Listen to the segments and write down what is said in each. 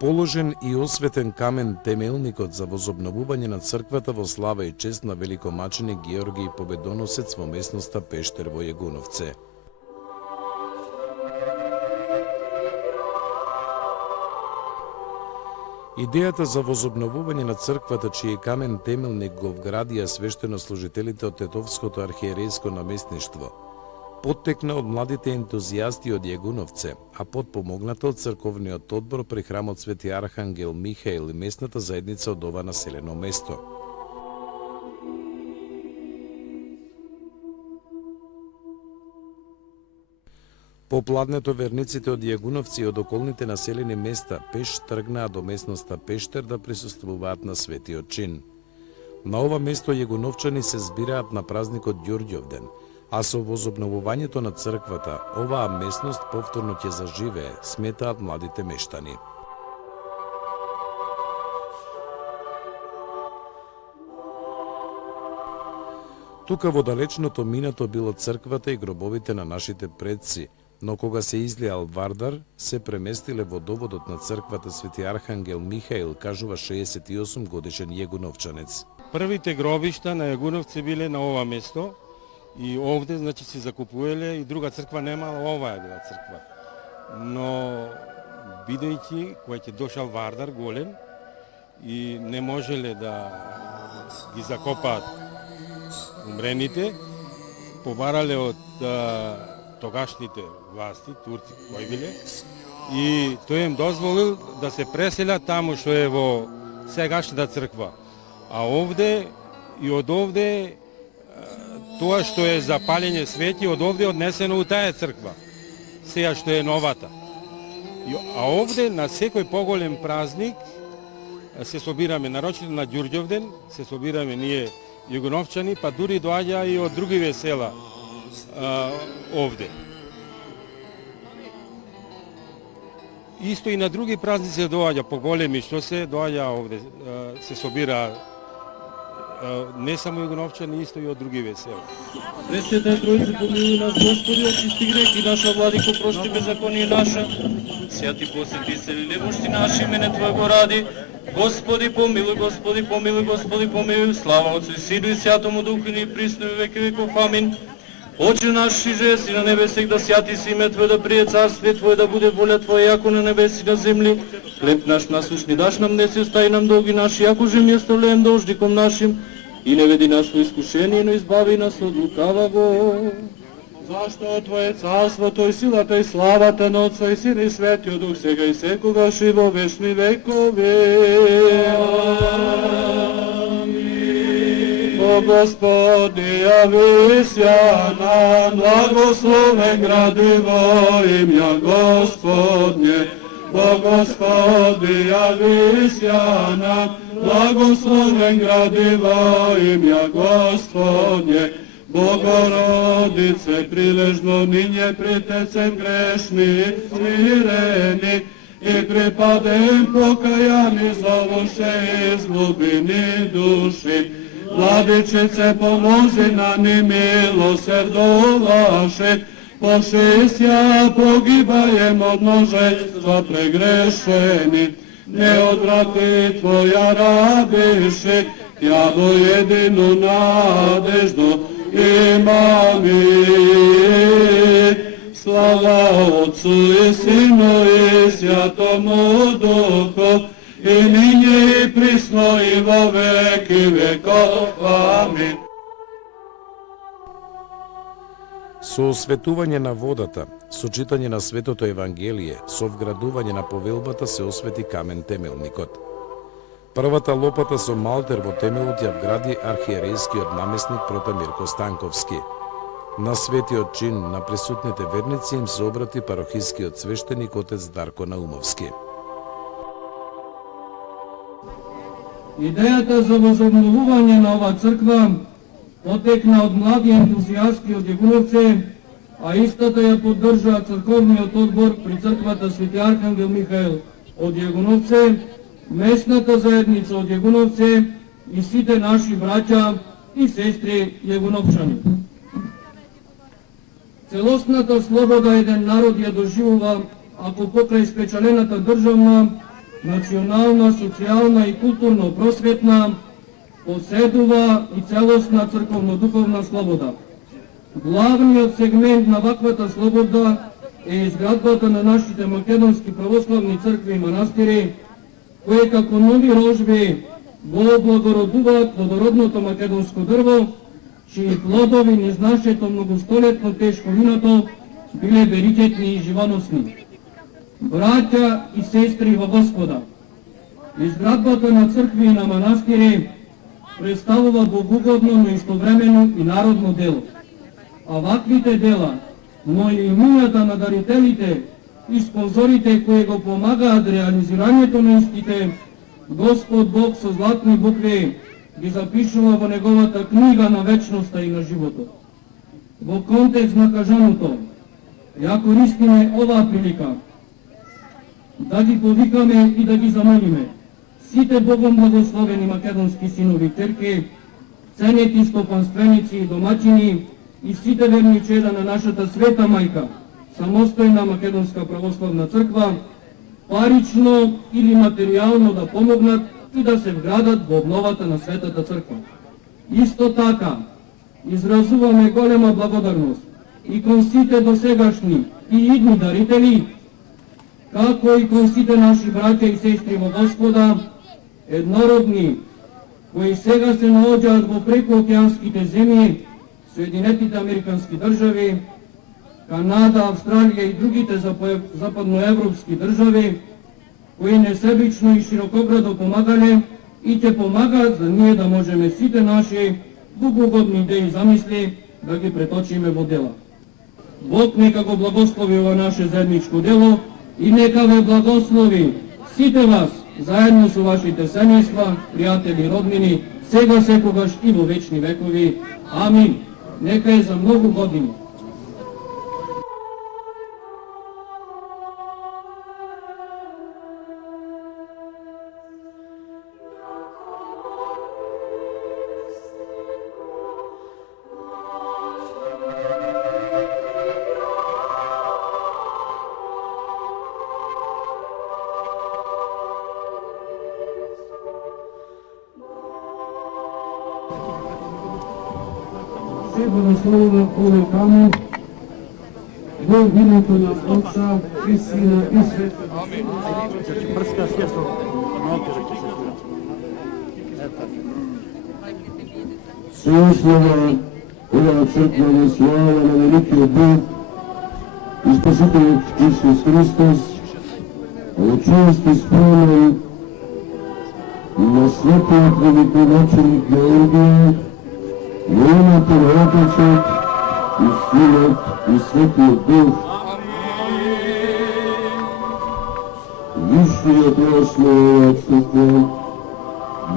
Положен и осветен камен темелникот за возобновување на црквата во слава и чест на великомаченик Георгиј Победоносец во местноста Пештер во Јегуновце. Идејата за возобновување на црквата, чиј камен темелник го вградија свештенослужителите од Тетовското архиерејско наместништво, поттекна од младите ентузијасти од Јегуновце, а потпомогната од црковниот одбор при храмот Свети Архангел Михаил и местната заедница од ова населено место. По пладнето верниците од Јегуновци и од околните населени места пеш тргнаа до местноста Пештер да присуствуваат на светиот чин. На ова место јегуновчани се збираат на празникот Ѓурѓовден, а со возобновувањето на црквата, оваа местност повторно ќе заживее, сметаат младите мештани. Тука во далечното минато било црквата и гробовите на нашите предци, но кога се излијал Вардар, се преместиле во доводот на црквата Свети Архангел Михаил, кажува 68 годишен јегуновчанец. Првите гробишта на Јегуновци биле на ова место, и овде, значи, се закупувале и друга црква немала, ова е била црква. Но, бидејќи, кој ќе дошал Вардар голем, и не можеле да ги закопаат умрените, побарале од тогашните власти, турци кои биле, и тој им дозволил да се преселат таму што е во сегашната црква. А овде, и од овде, тоа што е за палење свети, од овде однесено у таа црква, сега што е новата. А овде, на секој поголем празник, се собираме, нарочито на Ѓурѓовден, се собираме ние јегуновчани, па дури доаѓа и од други весела овде. Исто и на други празници се доаѓа, поголеми што се доаѓа овде, се собира не само јегуновчани, исто и од други весела. Пресвета Тројица, помилуј нас, Господи, од чисти греки наша, владико, прости беззаконие наша, сјати посети се немошти наши, мене Твоего ради. Господи, помилуј, Господи, помилуј, Господи, помилуј, слава Отцу и Сину и Святому Духу, и присно и веки веков. Амин. Отче наш и же си на небесих, да сјати си име Твое, да прие царствие Твое, да буде воля Твоја, јако на небеси на земли. Хлеб наш насушни даш нам днес и остави нам долги наши, јако же ми оставлjaем должником нашим. И не веди нас во искушение, но избави нас од лукаваго. Зашто Твое царството и силата и славата на Отца и Сина и Светиот Дух, сега и секогаш и во вечни векови. О Господи, јави сја нам, благословен гради во имја Господне. О Господи, јави сја нам, благословен гради во имја Господне. Богородице, прилежно ниње пред Тецем грешни, смирени, и припадем покајани за лоше изглубини души. Владичице, помози нам и милосердуваше, пошестја погибаем од множества прегрешени. Не одврати Твоја рабише, ја во едину надежду имаме. Слава Отцу и Сину и Святому Духу, и ниње и присно и во веки веков. Амин. Со осветување на водата, со читање на Светото Евангелие, со вградување на повелбата се освети камен темелникот. Првата лопата со малтер во темелот ја вгради архиерејскиот наместник прота Мирко Станковски. На светиот чин на присутните верници им се обрати парохискиот свештеник отец Дарко Наумовски. Идејата за возобновување на ова црква потекна од млади ентузијасти од Јегуновце, а истата ја поддржа црковниот одбор при црквата Свети Архангел Михаил од Јегуновце, местната заедница од Јегуновце и сите наши браќа и сестри јегуновчани. Целосната слобода еден народ ја доживува ако покрај спечалената државна национална, социјална и културно-просветна, поседува и целосна црковно-духовна слобода. Главниот сегмент на ваквата слобода е изградбата на нашите македонски православни цркви и манастири, кои како нови рожби го облагородуваат плодородното македонско дрво, чии плодови низ нашето многостолетно тешко виното биле берикетни и живоносни. Браќа и сестри во Господа, изградбата на цркви и на манастири представува богугодно, но истовремено и народно дело. А ваквите дела, но и имињата на дарителите и спонзорите кои го помагаат реализирањето на истите, Господ Бог со златни букви ги запишува во неговата книга на вечноста и на животот. Во контекст на кажаното, ја користиме оваа прилика да ги повикаме и да ги замолиме сите Богом благословени македонски синови и ќерки, ценети стопанственици и домаќини и сите верни чеда на нашата света мајка, самостојна македонска православна црква, парично или материјално да помогнат и да се вградат во обновата на светата црква. Исто така, изразуваме голема благодарност и кон сите досегашни и идни дарители, како и кон сите наши браќа и сестри во Господа, еднородни, кои сега се наоѓаат во прекоокеанските земји, Соединетите Американски држави, Канада, Австралија и другите западноевропски држави, кои несебично и широкоградо помагале и ќе помагаат за ние да можеме сите наши богугодни идеи и замисли да ги преточиме во дела. Бог нека го благослови ова наше заедничко дело и нека ве благослови сите вас, заедно со вашите семејства, пријатели и роднини, сега секогаш и во вечни векови. Амин. Нека е за многу години. Се благословува овој камен во името на Отца и Сина и Светот. Се услова оваа црква во слава на великиот Бог и Спасителот Исус Христос, во чест и спомен на светиот великоначеник Георгија, во името на Отецот и Синот и Светиот Дух. Вишниот основа од црква,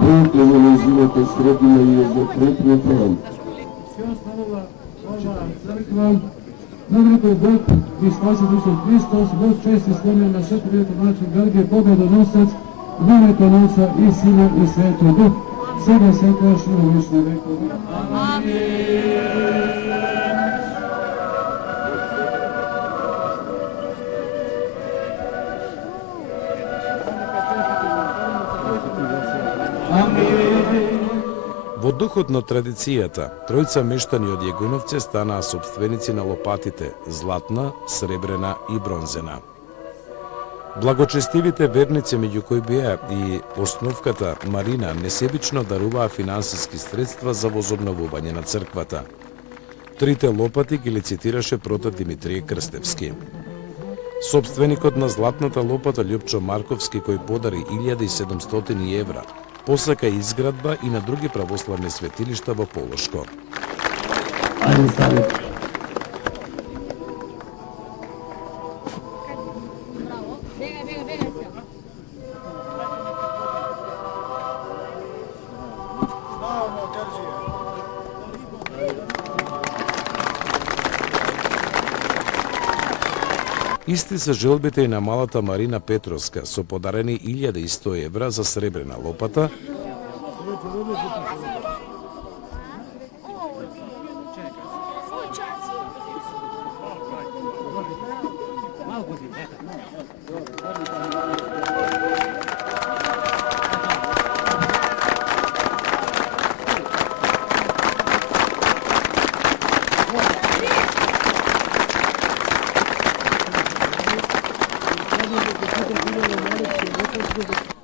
Бог е во нејзината средина и е закрепен храм. Се основува оваа црква, Највеликиот Бог и Спасител Исус Христос, во чест и спомен на светиот начин Георгија, победоносец, во името на Отца и Сина и Светиот Дух, сега секогаш и во вечни векови. Во духот на традицијата, тројца мештани од Јегуновце станаа собственици на лопатите златна, сребрена и бронзена. Благочестивите верници, меѓу кои беа и основката Марина, несебично даруваа финансиски средства за возобновување на црквата. Трите лопати ги лицитираше протот Димитрije Крстевски. Собственикот на златната лопата Љупчо Марковски, кој подари 1700 евра, посака изградба и на други православни светилишта во Полошко. Исти се желбите и на малата Марина Петровска со подарени 1100 евра за сребрена лопата,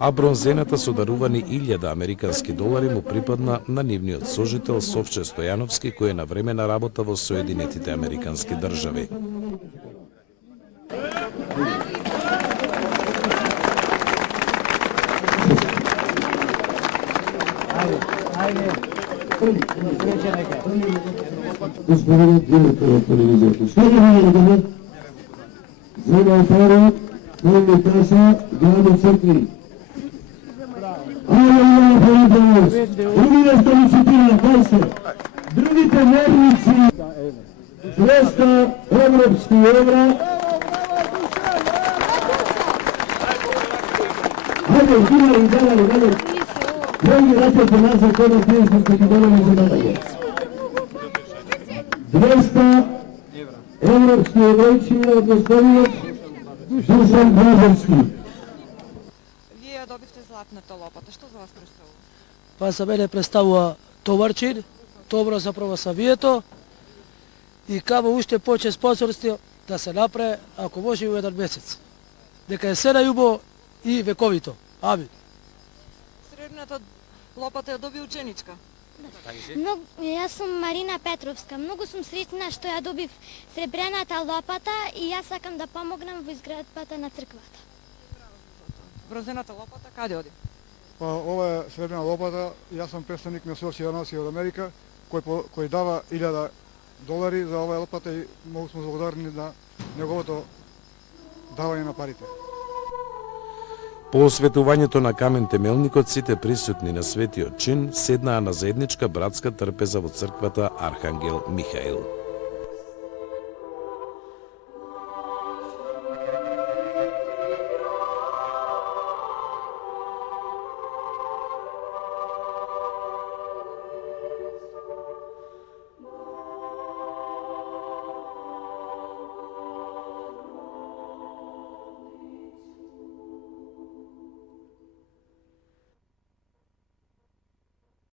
а бронзената со дарувани 1000 американски долари му припадна на нивниот сожител Совче Стојановски, кој е на времена работа во Соединетите Американски држави. Господинот директор на телевизијата. Што ќе ви да за да отвори нови каса гради цркви. Другите што ми цитирам, кај се? Другите мерници 200 европски евра. Хајде, давали. Други рачете назад, кој тие што сте ги долеми за надалje. 200 европски еврејчина од господинот Душан Грабовски. Вие добивте златната лопата. Што за вас представува? Па за мене представува товарчин, добро за православието и камо уште повеќе спонсорство да се направи, ако може и во еден месец. Дека е се најубаво и вековито. Амин. Сребната лопата ја доби ученичка. Јас сум Марина Петровска. Многу сум среќна што ја добив сребрената лопата и јас сакам да помогнам во изградбата на црквата. Бронзената лопата каде оди? Па ова е сребрена лопата, јас сум представник на Социјална нација од Америка, кој дава 1000 долари за оваа лопата и многу сме благодарни на неговото давање на парите. По осветувањето на камен темелникот, сите присутни на светиот чин седнаа на заедничка братска трпеза во црквата Архангел Михаил.